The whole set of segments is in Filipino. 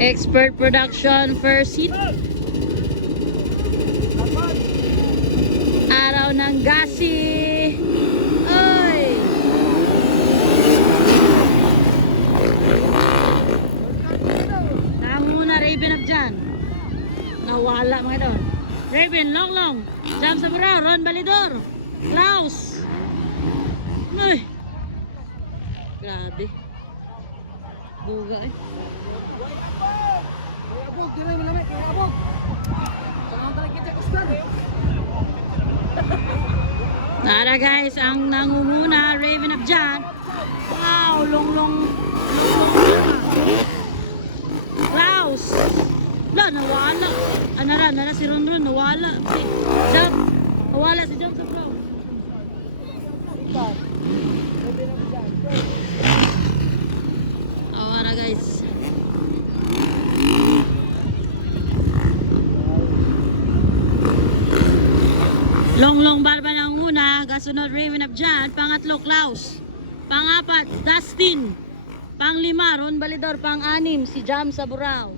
Expert production first hit. Araw ng gasi. Oy! Nanguna Raven up dyan. Nawala mga doon. Raven, long. Jam sa buraw, Ron Balidor. Klaus. Uy! Grabe. Buga eh. Abog, di na yung malamit. Abog. Saan talaga kita kustan? Tara guys, ang nangunguna, Raven up dyan. Wow, long. Klaus. Wala, nawala. Nara si Ron, nawala. Jump. Nawala si Jump sa bro. Awara guys. Long barba ng una, kasunod Raven up dyan, pangatlo Klaus, pangapat Dustin, panglima Ron Balidor, pang-anim si Jam sa Burao.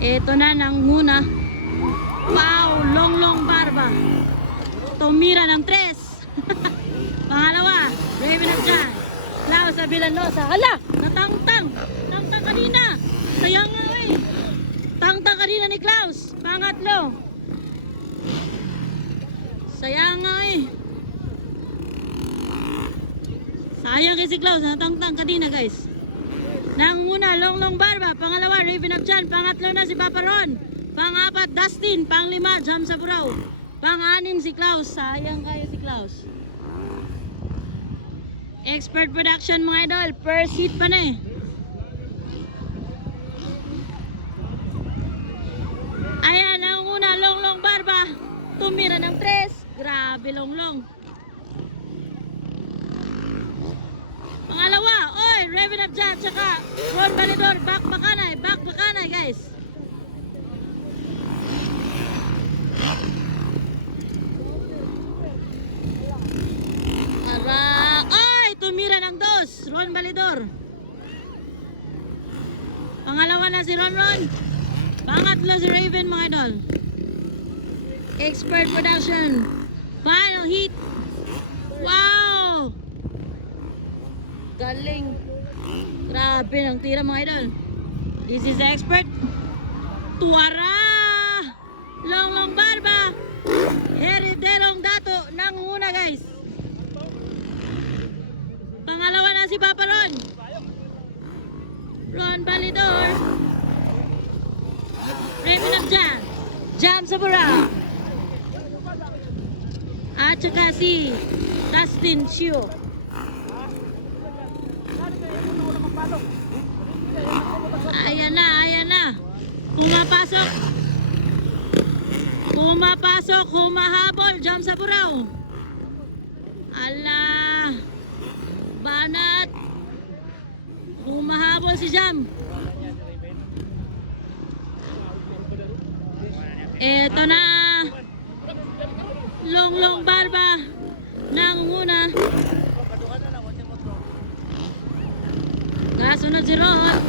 Ito na nang una. Wow, long barba. Tumira ng 3. Pangalawa, Raven up dyan, Klaus sa Villanlosa. Hala, natangtang kanina. Sayang nga eh. Tangtang kanina ni Klaus. Pangatlo. Sayang nga eh. Sayang kay si Klaus. Natangtang kanina guys. Nanguna, long barba. Pangalawa, Raven up dyan. Pangatlo na si Papa Ron. Pangapat, Dustin. Panglima, Jam sa Buraw. Pang-anim si Klaus. Sayang kayo si Klaus. Expert production mga idol. First hit pa na eh. Ayan, ang una, long barba. Tumira ng 3. Grabe, long. Pangalawa, oy, Raven up dyan, tsaka Ron Balidor, back bakanay guys. Ay, tumira ng 2, Ron Balidor. Pangalawa na si Ron. Pangatlo si Raven mga idol. Expert production. Final hit. Wow! Galing. Grabe ng tira mga idol. This is expert. Tuwara! Long barba. Heriderong dato. Nanguna guys. Pangalawa na si Papa Ron. Ron Balidor. Raven up dyan, Jam sa Burao. At saka si Dustin Shio. Ayan na. Pumapasok, humahabol, Jam sa Burao. Ala, banat. Humahabol si Jam. Eto na, long barba nangunguna. Kasunod si Ron.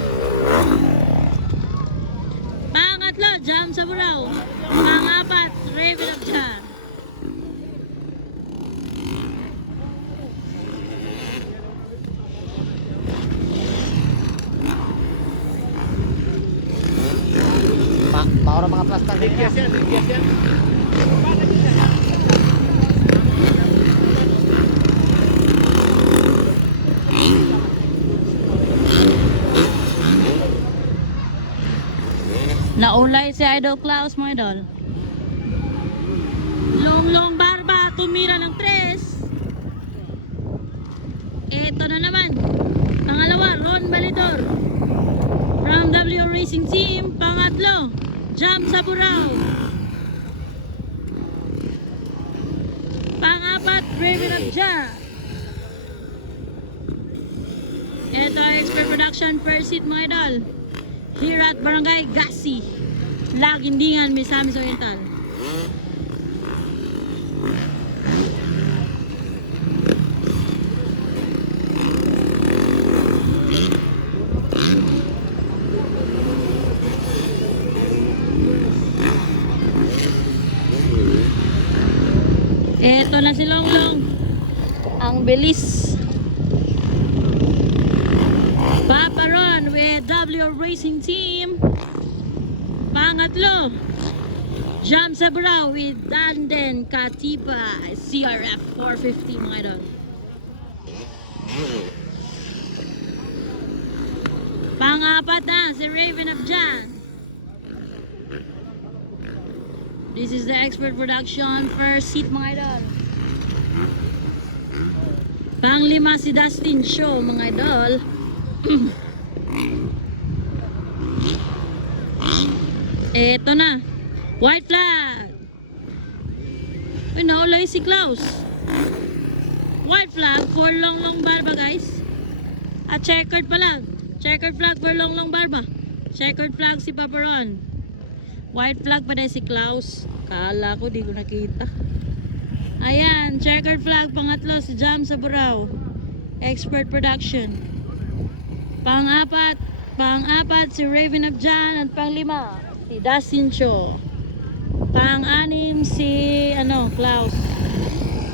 Pangatlo, Jam sa Burao. Pangapat, Raven up dyan. Para mga plastic ligyan yan. Naulay si Idol Klaus mga idol. Long barba, tumira ng 3. Ito na naman. Pangalawa, Ron Balidor. From W Racing Team. Pangatlo, Jam sa Burao. Pangapat, Raven up dyan. Ito ang Expert Production first hit mga idol. Here at Barangay Gasi, Lagindingan, Misamis Oriental. Eto na si Longlong. Ang bilis. Papa Ron with W Racing Team. Pangatlo, Jam Sabrao with Danden Katiba CRF 450 mga idol. Pangapat na si Raven of Jan. This is the Expert Production first seat mga idol. Panglima si Dustin Show mga idol. Eto na, white flag. Uy, naulay si Klaus. White flag for Longlong Barba guys. At checkered pa lang. Checkered flag for Longlong Barba. Checkered flag si Papa Ron. White flag pa din si Klaus. Kala ko di ko nakita. Ayan, checkered flag pangatlo si Jam Saburao. Expert Production. Pang-apat si Raven of Jan. At panglima si Dustin Cho. Pang-anim si Klaus.